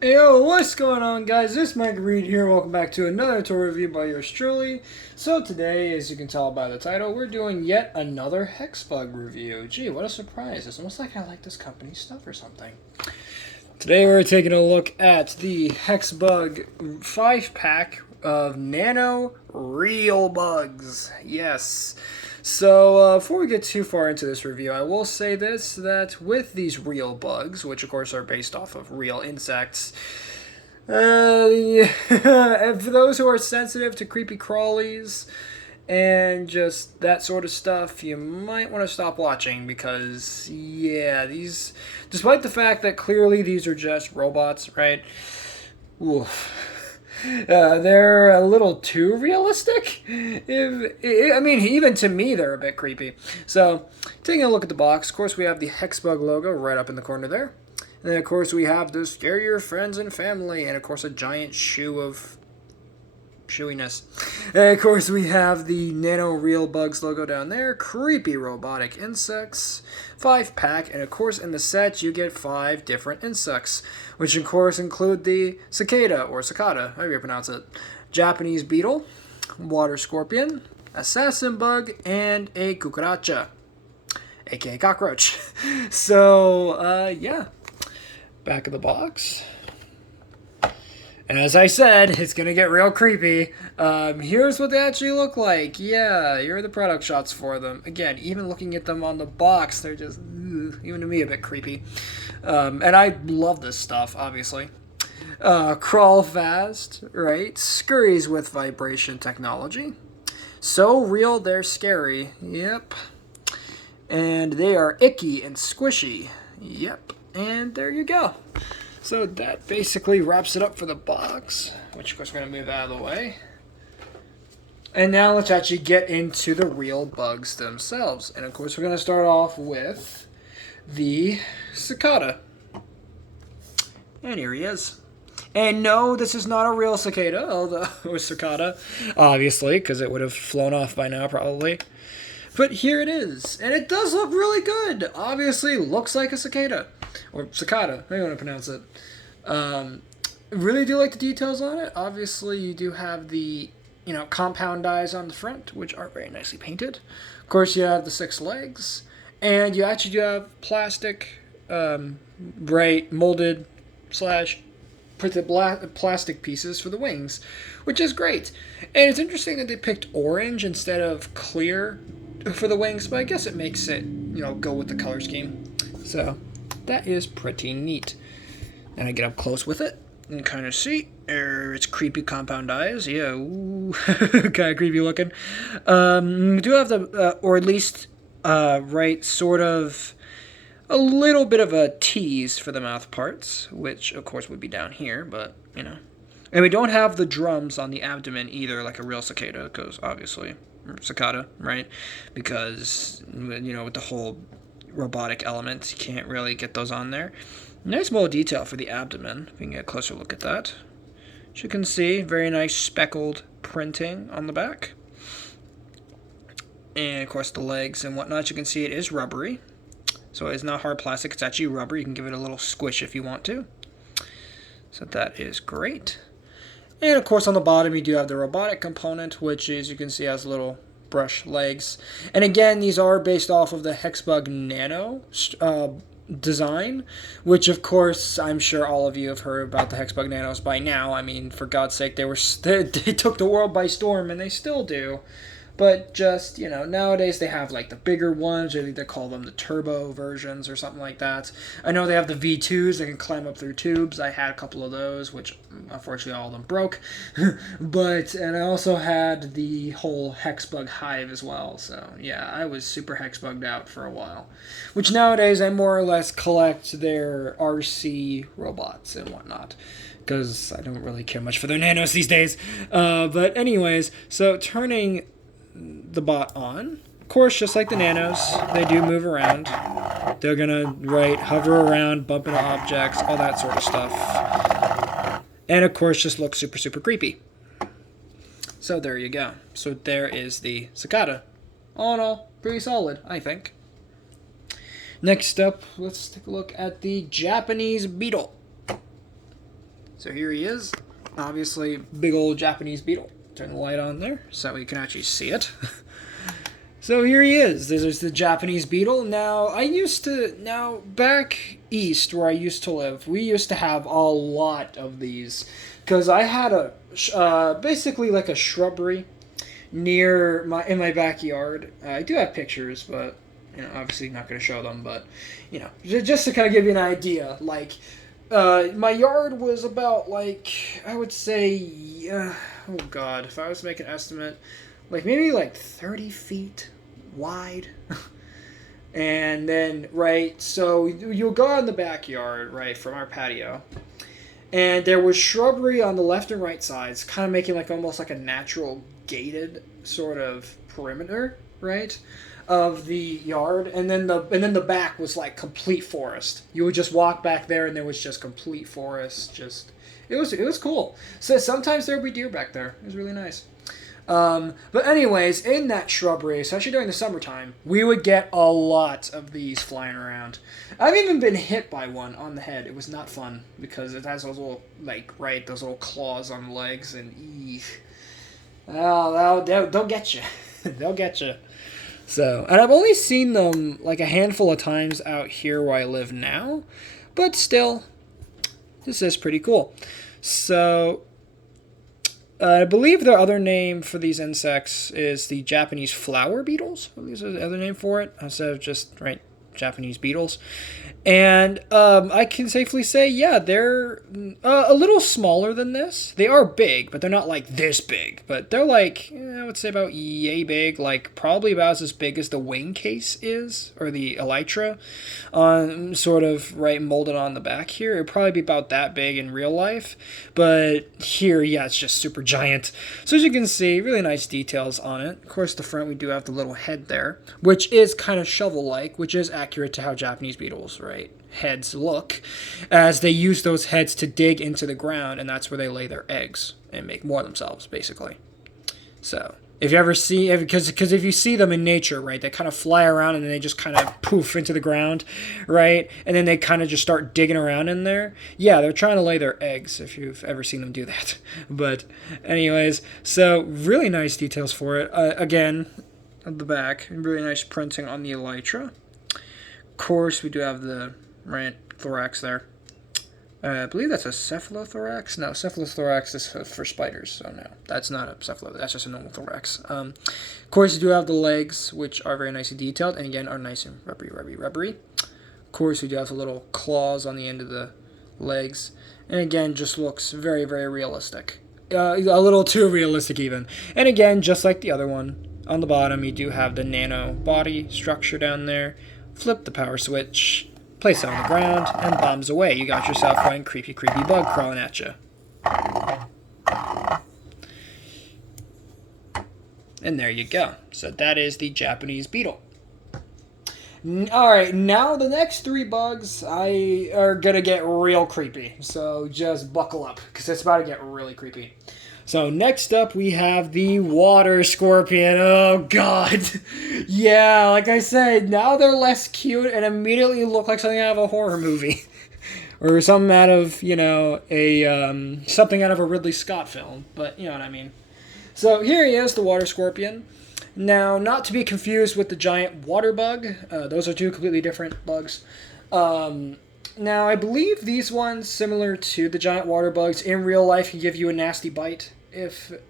Yo, what's going on, guys? This is Mike Reed here. Welcome back to another tour review by yours truly. So today, as you can tell by the title, we're doing yet another Hexbug review. Gee, what a surprise. It's almost like I like this company's stuff or something. Today we're taking a look at the Hexbug 5-pack of Nano Real Bugs. Yes. So, before we get too far into this review, I will say this, that with these real bugs, which of course are based off of real insects, and for those who are sensitive to creepy crawlies and just that sort of stuff, you might want to stop watching because, yeah, these, despite the fact that clearly these are just robots, right? Oof. They're a little too realistic. I mean, even to me, they're a bit creepy. So, taking a look at the box, of course, we have the Hexbug logo right up in the corner there. And then, of course, we have the Scare Your Friends and Family, and, of course, a giant shoe of shooiness. And, of course, we have the Nano Real Bugs logo down there. Creepy robotic insects. 5-pack, and, of course, in the set, you get 5 different insects, which, of course, include the cicada, or cicada, however you pronounce it, Japanese beetle, water scorpion, assassin bug, and a cucaracha, aka cockroach. So, yeah. Back of the box. And as I said, it's going to get real creepy. Here's what they actually look like. Yeah, here are the product shots for them. Again, even looking at them on the box, they're just, even to me, a bit creepy. And I love this stuff, obviously. Crawl fast, right? Scurries with vibration technology. So real, they're scary. Yep. And they are icky and squishy. Yep. And there you go. So that basically wraps it up for the box, which of course we're going to move out of the way. And now let's actually get into the real bugs themselves. And of course we're going to start off with the cicada. And here he is. And no, this is not a real cicada, although it was cicada, obviously, because it would have flown off by now probably. But here it is. And it does look really good. Obviously looks like a cicada. Or cicada, how do you want to pronounce it? Really do like the details on it. Obviously, you do have the, compound eyes on the front, which are very nicely painted. Of course, you have the 6 legs. And you actually do have plastic, bright, molded, plastic pieces for the wings, which is great. And it's interesting that they picked orange instead of clear for the wings, but I guess it makes it, go with the color scheme. So that is pretty neat. And I get up close with it and kind of see its creepy compound eyes. Yeah, ooh, kind of creepy looking. We do have the, or at least, right, sort of a little bit of a tease for the mouth parts, which of course would be down here, but And we don't have the drums on the abdomen either, like a real cicada, because obviously, cicada, right? Because, with the whole robotic element, you can't really get those on there. Nice little detail for the abdomen. We can get a closer look at that. As you can see, very nice speckled printing on the back. And of course the legs and whatnot, you can see it is rubbery. So it's not hard plastic, it's actually rubber. You can give it a little squish if you want to. So that is great. And of course on the bottom you do have the robotic component, which is, you can see, has little brush legs. And again, these are based off of the Hexbug Nano design, which of course I'm sure all of you have heard about the Hexbug Nanos by now. I mean, for God's sake, they took the world by storm, and they still do. But just, nowadays they have like the bigger ones. I think they call them the turbo versions or something like that. I know they have the V2s that can climb up through tubes. I had a couple of those, which unfortunately all of them broke. And I also had the whole Hexbug Hive as well. So yeah, I was super Hexbugged out for a while. Which nowadays I more or less collect their RC robots and whatnot, because I don't really care much for their nanos these days. But anyways, so turning the bot on. Of course, just like the nanos, they do move around. They're gonna, hover around, bump into objects, all that sort of stuff. And of course, just look super, super creepy. So there you go. So there is the cicada. All in all, pretty solid, I think. Next up, let's take a look at the Japanese beetle. So here he is. Obviously, big old Japanese beetle. Turn the light on there so you can actually see it. So here he is. This is the Japanese beetle. Now, back east where I used to live, we used to have a lot of these. Because I had basically like a shrubbery in my backyard. I do have pictures, but obviously not going to show them. But just to kind of give you an idea, like my yard was about like I would say, oh God, if I was to make an estimate, like maybe like 30 feet wide. And then so you'll go out in the backyard from our patio. And there was shrubbery on the left and right sides, kind of making like almost like a natural gated sort of perimeter, of the yard. And then the back was like complete forest. You would just walk back there, and there was just complete forest. It was cool. So sometimes there would be deer back there. It was really nice. But anyways, in that shrubbery, especially during the summertime, we would get a lot of these flying around. I've even been hit by one on the head. It was not fun because it has those little, those little claws on the legs, and they'll get you. They'll get you. So, and I've only seen them like a handful of times out here where I live now, but still, this is pretty cool. So, I believe the other name for these insects is the Japanese flower beetles. I believe is the other name for it, instead of just, Japanese beetles. And I can safely say, yeah, they're a little smaller than this. They are big, but they're not like this big. But they're like, I would say about yay big, like probably about as big as the wing case is, or the elytra, sort of molded on the back here. It'd probably be about that big in real life. But here, yeah, it's just super giant. So as you can see, really nice details on it. Of course, the front, we do have the little head there, which is kind of shovel-like, which is accurate to how Japanese beetles, heads look, as they use those heads to dig into the ground, and that's where they lay their eggs and make more themselves, basically. So if you ever see, because if you see them in nature, they kind of fly around and then they just kind of poof into the ground, and then they kind of just start digging around in there. Yeah, they're trying to lay their eggs, if you've ever seen them do that. But anyways, so really nice details for it. Again, at the back, really nice printing on the elytra. Of course, we do have the thorax there. I believe that's a cephalothorax. No, cephalothorax is for spiders, so no, that's not a cephalothorax. That's just a normal thorax. Of course, you do have the legs, which are very nicely detailed, and again, are nice and rubbery. Of course, we do have the little claws on the end of the legs, and again, just looks very, very realistic. A little too realistic, even. And again, just like the other one, on the bottom, you do have the nano body structure down there. Flip the power switch, place it on the ground, and bombs away. You got yourself one creepy bug crawling at you. And there you go. So that is the Japanese beetle. Alright, now the next three bugs are going to get real creepy. So just buckle up, because it's about to get really creepy. So next up, we have the water scorpion. Oh, God. Yeah, like I said, now they're less cute and immediately look like something out of a horror movie. Or something out of, something out of a Ridley Scott film. But you know what I mean. So here he is, the water scorpion. Now, not to be confused with the giant water bug. Those are two completely different bugs. Now, I believe these ones, similar to the giant water bugs, in real life can give you a nasty bite.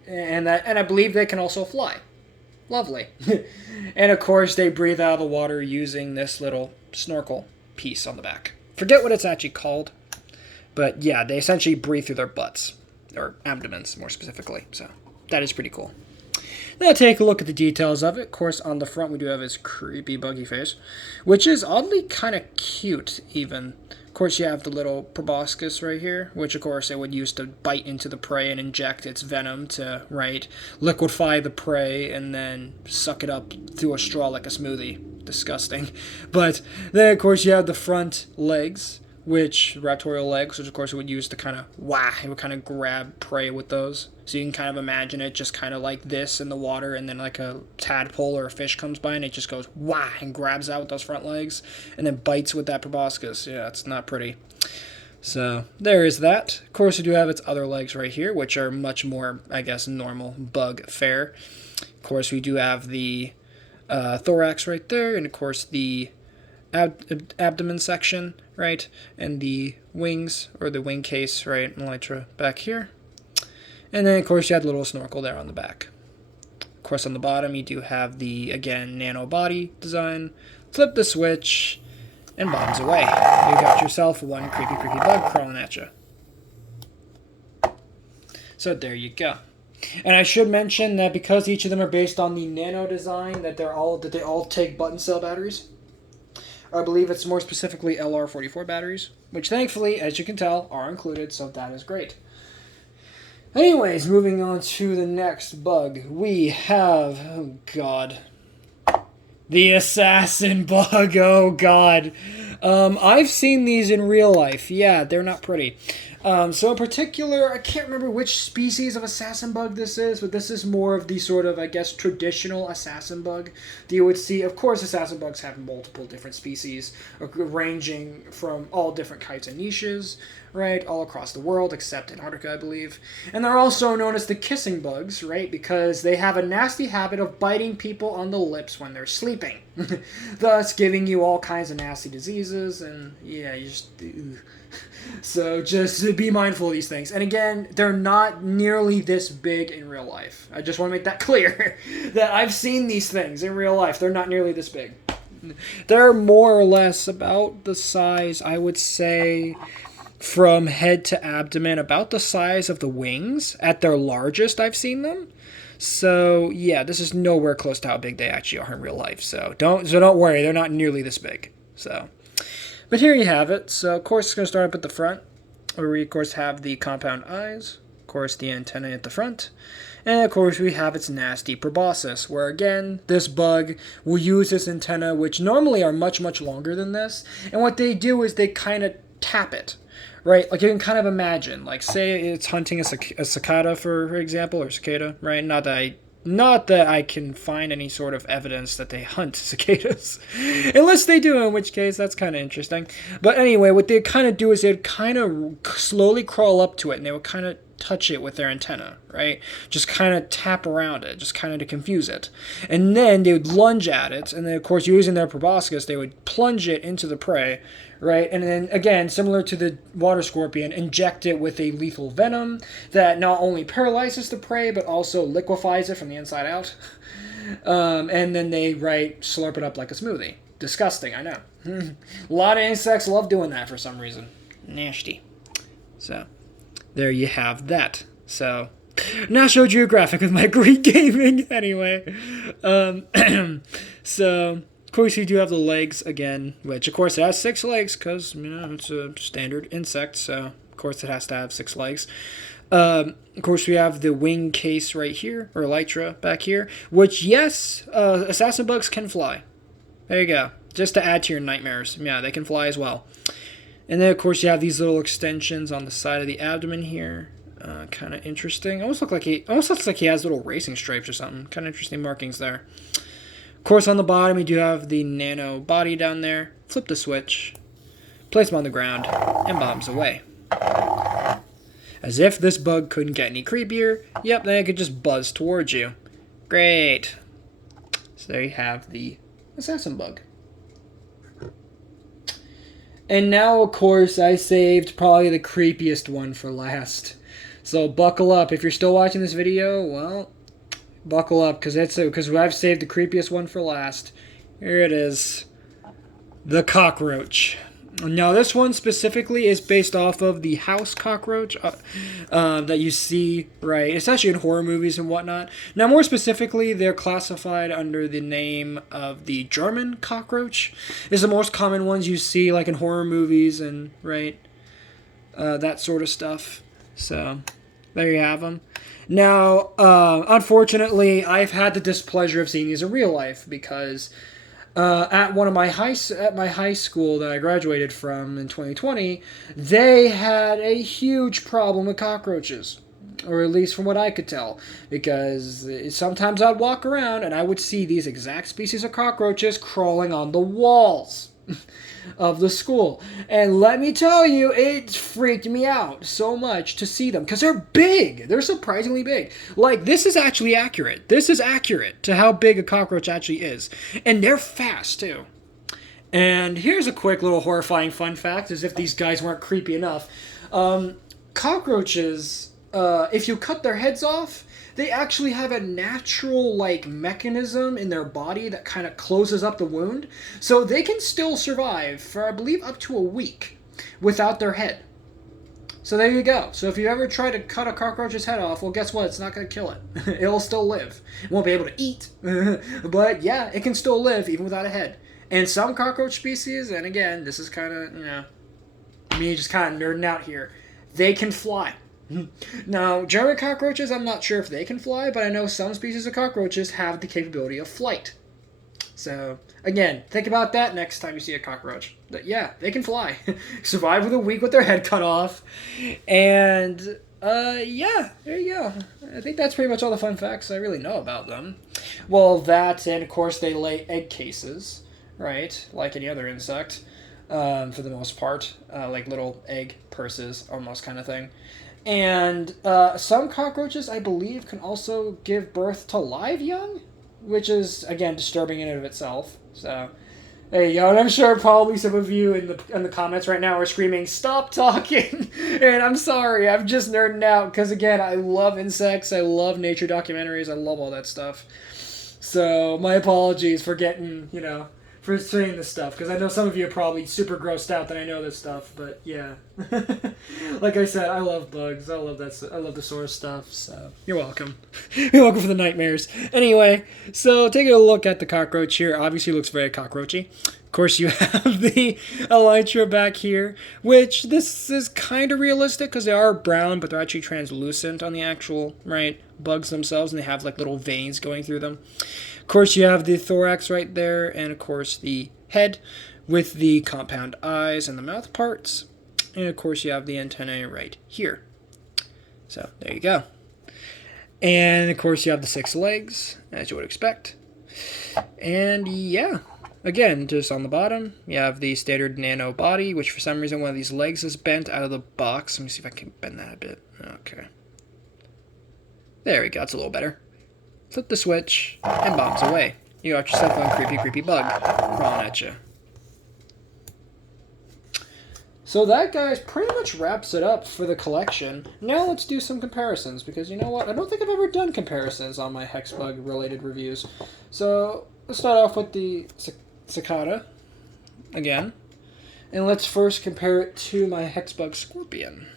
And I believe they can also fly. Lovely. And of course, they breathe out of the water using this little snorkel piece on the back. Forget what it's actually called. But yeah, they essentially breathe through their butts. Or abdomens, more specifically. So, that is pretty cool. Now take a look at the details of it. Of course, on the front we do have his creepy buggy face, which is oddly kind of cute, even. Of course, you have the little proboscis right here, which, of course, it would use to bite into the prey and inject its venom to, liquefy the prey and then suck it up through a straw like a smoothie. Disgusting. But then, of course, you have the front legs, raptorial legs, which, of course, it would use to kind of, it would kind of grab prey with those. So you can kind of imagine it just kind of like this in the water, and then like a tadpole or a fish comes by, and it just goes, and grabs out with those front legs, and then bites with that proboscis. Yeah, it's not pretty. So there is that. Of course, we do have its other legs right here, which are much more, I guess, normal bug fare. Of course, we do have the thorax right there, and of course the abdomen section, right, and the wings, or the wing case, right, and elytra back here. And then, of course, you have the little snorkel there on the back. Of course, on the bottom, you do have the, again, nano body design. Flip the switch, and bombs away. You got yourself one creepy bug crawling at you. So there you go. And I should mention that because each of them are based on the nano design, that they all take button cell batteries. I believe it's more specifically LR44 batteries, which thankfully, as you can tell, are included, so that is great. Anyways, moving on to the next bug, we have, oh god, the assassin bug. Oh god. I've seen these in real life. Yeah, they're not pretty. So in particular, I can't remember which species of assassin bug this is, but this is more of the sort of, I guess, traditional assassin bug that you would see. Of course, assassin bugs have multiple different species, ranging from all different kinds of niches, right, all across the world, except Antarctica, I believe. And they're also known as the kissing bugs, right, because they have a nasty habit of biting people on the lips when they're sleeping, thus giving you all kinds of nasty diseases, and yeah, you just... So just be mindful of these things. And again, they're not nearly this big in real life. I just want to make that clear, that I've seen these things in real life. They're not nearly this big. They're more or less about the size, I would say, from head to abdomen, about the size of the wings. At their largest, I've seen them. So yeah, this is nowhere close to how big they actually are in real life. So don't worry, they're not nearly this big. So, but here you have it. So of course, it's going to start up at the front, where we of course have the compound eyes, of course the antenna at the front, and of course we have its nasty proboscis, where again this bug will use this antenna, which normally are much longer than this, and what they do is they kind of tap it. Right, like you can kind of imagine, like say it's hunting a cicada, for example, or cicada, right? Not that I can find any sort of evidence that they hunt cicadas, unless they do, in which case that's kind of interesting. But anyway, what they kind of do is they'd kind of slowly crawl up to it, and they would kind of touch it with their antenna, right? Just kind of tap around it, just kind of to confuse it. And then they would lunge at it, and then of course using their proboscis, they would plunge it into the prey, right? And then again, similar to the water scorpion, inject it with a lethal venom that not only paralyzes the prey, but also liquefies it from the inside out. And then they, right, slurp it up like a smoothie. Disgusting, I know. A lot of insects love doing that for some reason. Nasty. So, there you have that. So, National Geographic with my Greek gaming. Anyway, so of course you do have the legs again, which of course it has 6 legs because it's a standard insect, so of course it has to have 6 legs. Of course we have the wing case right here, or elytra back here, which yes, assassin bugs can fly. There you go. Just to add to your nightmares. Yeah, they can fly as well. And then, of course, you have these little extensions on the side of the abdomen here. Kind of interesting. Almost looks like he has little racing stripes or something. Kind of interesting markings there. Of course, on the bottom, you do have the nano body down there. Flip the switch, place them on the ground, and bombs away. As if this bug couldn't get any creepier. Yep, then it could just buzz towards you. Great. So there you have the assassin bug. And now, of course, I saved probably the creepiest one for last. So buckle up. If you're still watching this video, well, buckle up, because I've saved the creepiest one for last. Here it is. The cockroach. Now, this one specifically is based off of the house cockroach that you see, right? It's actually in horror movies and whatnot. Now, more specifically, they're classified under the name of the German cockroach. It's the most common ones you see, like in horror movies and, right, that sort of stuff. So, there you have them. Now, unfortunately, I've had the displeasure of seeing these in real life because... at my high school that I graduated from in 2020, they had a huge problem with cockroaches, or at least from what I could tell, because sometimes I'd walk around and I would see these exact species of cockroaches crawling on the walls. of the school. And let me tell you, it freaked me out so much to see them because they're big. They're surprisingly big. Like, this is actually accurate. This is accurate to how big a cockroach actually is. And they're fast, too. And here's a quick little horrifying fun fact, as if these guys weren't creepy enough. Cockroaches, if you cut their heads off, they actually have a natural, like, mechanism in their body that kind of closes up the wound. So they can still survive for, I believe, up to a week without their head. So there you go. So if you ever try to cut a cockroach's head off, well, guess what? It's not going to kill it. It'll still live. It won't be able to eat. But, yeah, it can still live even without a head. And some cockroach species, and again, this is kind of, me just kind of nerding out here, they can fly. Now, German cockroaches, I'm not sure if they can fly, but I know some species of cockroaches have the capability of flight. So, again, think about that next time you see a cockroach. Yeah, they can fly. Survive with a week with their head cut off. And, yeah, there you go. I think that's pretty much all the fun facts I really know about them. Well, that, and of course they lay egg cases, right? Like any other insect, for the most part. Like little egg purses, almost kind of thing. And some cockroaches, I believe, can also give birth to live young, which is, again, disturbing in and of itself. So, there you go. And I'm sure probably some of you in the comments right now are screaming, "Stop talking!" And I'm sorry, I'm just nerding out, because, again, I love insects, I love nature documentaries, I love all that stuff. So, my apologies for getting, for saying this stuff, because I know some of you are probably super grossed out that I know this stuff, but yeah. Like I said, I love bugs. I love that. I love the sort of stuff, so you're welcome. You're welcome for the nightmares. Anyway, so taking a look at the cockroach here, obviously looks very cockroachy. Of course, you have the elytra back here, which this is kind of realistic because they are brown, but they're actually translucent on the actual, bugs themselves, and they have like little veins going through them. Of course, you have the thorax right there, and of course the head with the compound eyes and the mouth parts. And of course you have the antennae right here. So there you go. And of course you have the 6 legs, as you would expect. And yeah, again, just on the bottom, you have the standard nano body, which for some reason one of these legs is bent out of the box. Let me see if I can bend that a bit. Okay. There we go, it's a little better. Flip the switch, and bombs away. You got yourself one creepy, creepy bug crawling at you. So that, guys, pretty much wraps it up for the collection. Now let's do some comparisons, because you know what? I don't think I've ever done comparisons on my Hexbug-related reviews. So let's start off with the cicada, again. And let's first compare it to my Hexbug scorpion.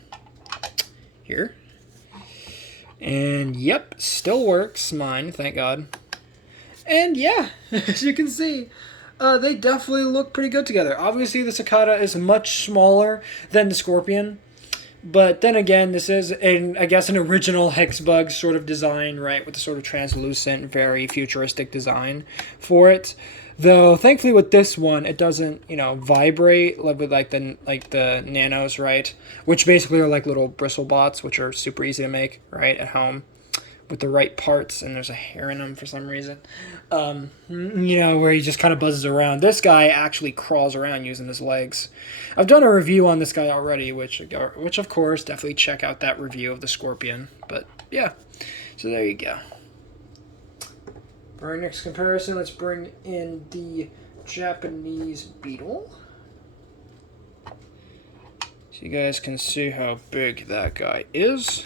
Here. And yep, still works, mine, thank God. And yeah, as you can see, they definitely look pretty good together. Obviously, the cicada is much smaller than the scorpion. But then again, this is, an original Hexbug sort of design, right? With the sort of translucent, very futuristic design for it. Though, thankfully with this one, it doesn't, vibrate with like the nanos, right? Which basically are like little bristle bots, which are super easy to make, right, at home. With the right parts, and there's a hair in them for some reason. Where he just kind of buzzes around. This guy actually crawls around using his legs. I've done a review on this guy already, which of course, definitely check out that review of the scorpion. But yeah, so there you go. For our next comparison, let's bring in the Japanese beetle. So you guys can see how big that guy is.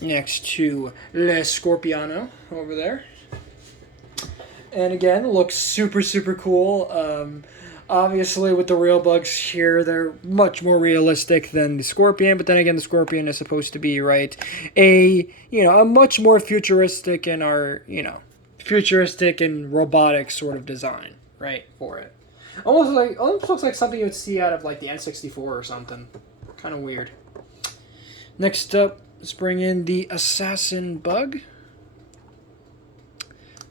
Next to Le Scorpiano over there. And again, looks super, super cool. Obviously, with the real bugs here, they're much more realistic than the scorpion. But then again, the scorpion is supposed to be, right, a much more futuristic and futuristic and robotic sort of design, right, for it. Almost looks like something you would see out of like the N64 or something. Kind of weird. Next up, let's bring in the assassin bug.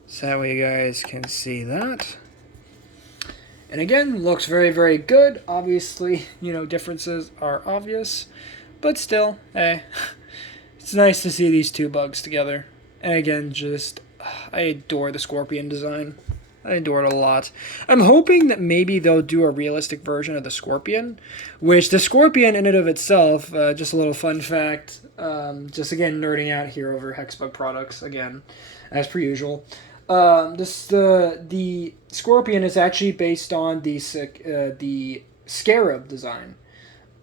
So that way you guys can see that. And again, looks very, very good. Obviously, differences are obvious. But still, it's nice to see these two bugs together. And again, I adore the scorpion design. I adore it a lot. I'm hoping that maybe they'll do a realistic version of the Scorpion, which the Scorpion in and of itself, just a little fun fact, just again nerding out here over Hexbug products again, as per usual. The Scorpion is actually based on the Scarab design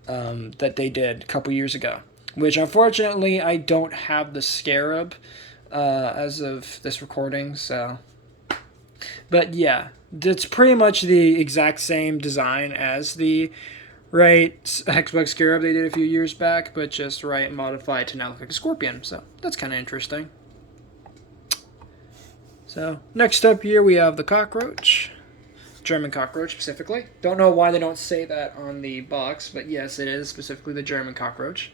that they did a couple years ago, which unfortunately I don't have the Scarab as of this recording, so... But yeah, it's pretty much the exact same design as the Hexbug Scarab they did a few years back, but just modified to now look like a Scorpion. So that's kind of interesting. So next up here we have the Cockroach. German Cockroach specifically. Don't know why they don't say that on the box, but yes, it is specifically the German Cockroach.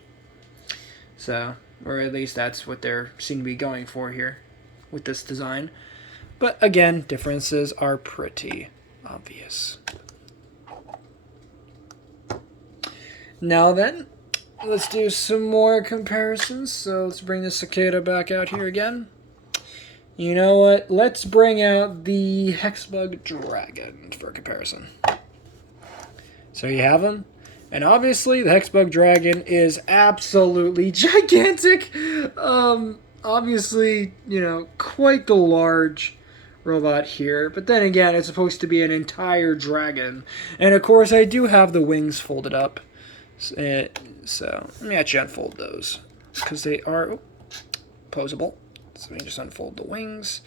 So, or at least that's what they seem to be going for here with this design. But again, differences are pretty obvious. Now then, let's do some more comparisons. So let's bring the cicada back out here again. You know what? Let's bring out the Hexbug Dragon for comparison. So you have him. And obviously, the Hexbug Dragon is absolutely gigantic. Obviously, you know, quite the large robot here, but then again, it's supposed to be an entire dragon, and of course I do have the wings folded up, so let me actually unfold those because they are posable. So let me just unfold the wings.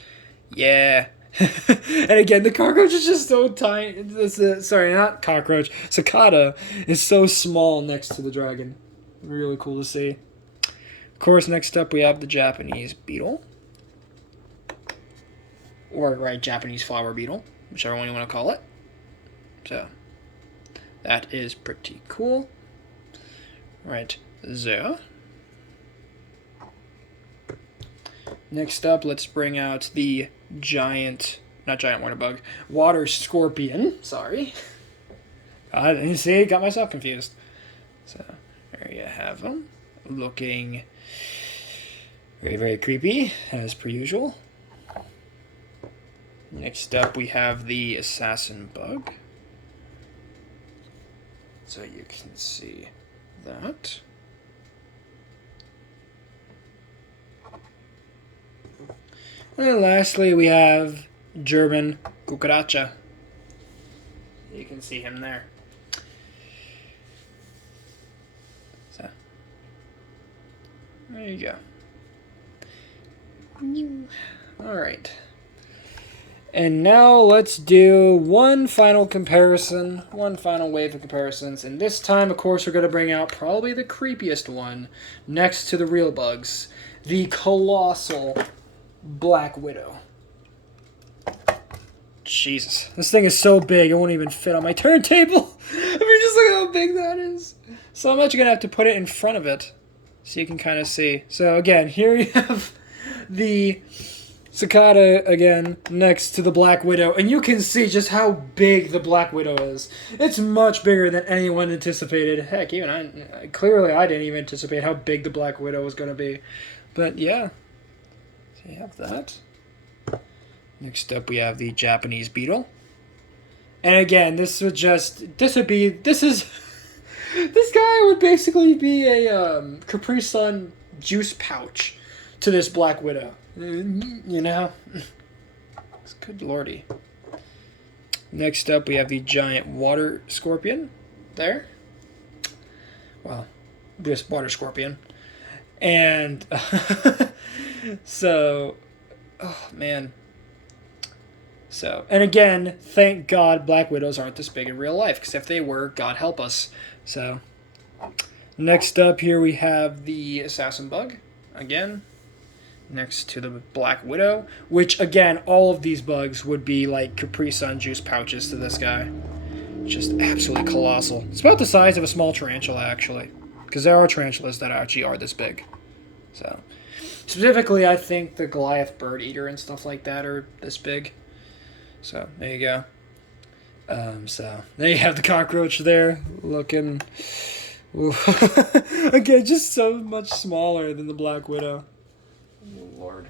Yeah. And again, the cockroach is just so tiny. Sorry, not cockroach. Cicada is so small next to the dragon. Really cool to see. Of course, next up we have the Japanese beetle. Or Japanese flower beetle, whichever one you want to call it. So, that is pretty cool. Right there. Next up, let's bring out the water scorpion. Sorry. You see, got myself confused. So, there you have them. Looking very, very creepy, as per usual. Next up, we have the assassin bug. So you can see that. And then lastly, we have German cucaracha. You can see him there. So, there you go. All right. And now let's do one final comparison, one final wave of comparisons. And this time, of course, we're going to bring out probably the creepiest one next to the real bugs, the Colossal Black Widow. Jesus, this thing is so big, it won't even fit on my turntable. I mean, just look at how big that is. So I'm actually going to have to put it in front of it so you can kind of see. So again, here you have the Cicada again next to the Black Widow, and you can see just how big the Black Widow is. It's much bigger than anyone anticipated. Heck, even I didn't even anticipate how big the Black Widow was going to be. But yeah, so you have that. Next up, we have the Japanese beetle, and again, this guy would basically be a Capri Sun juice pouch to this Black Widow. You know? Good lordy. Next up, we have the giant water scorpion. There. Well, just water scorpion. And so, oh man. So, and again, thank God Black Widows aren't this big in real life, because if they were, God help us. So, next up here we have the assassin bug. Again, next to the Black Widow, which again, all of these bugs would be like Capri Sun juice pouches to this guy. Just absolutely colossal. It's about the size of a small tarantula, actually, because there are tarantulas that actually are this big. So, specifically, I think the Goliath bird eater and stuff like that are this big. So, there you go. So, there you have the cockroach there, looking, again, just so much smaller than the Black Widow. Oh, Lord.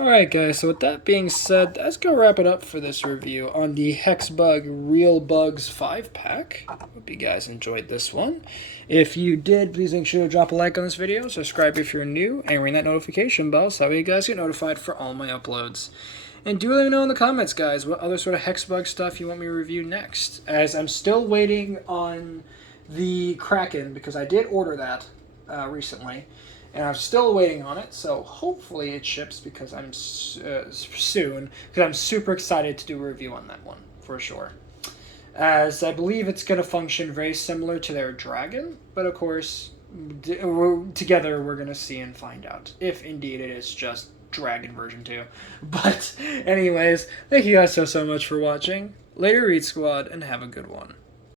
Alright guys, so with that being said, that's going to wrap it up for this review on the Hexbug Real Bugs 5-pack. Hope you guys enjoyed this one. If you did, please make sure to drop a like on this video, subscribe if you're new, and ring that notification bell so that way you guys get notified for all my uploads. And do let me know in the comments, guys, what other sort of Hexbug stuff you want me to review next, as I'm still waiting on the Kraken, because I did order that recently. And I'm still waiting on it, so hopefully it ships because I'm soon, because I'm super excited to do a review on that one, for sure. As I believe it's going to function very similar to their Dragon, but of course, together we're going to see and find out if indeed it is just Dragon version 2. But anyways, thank you guys so much for watching. Later, Read Squad, and have a good one.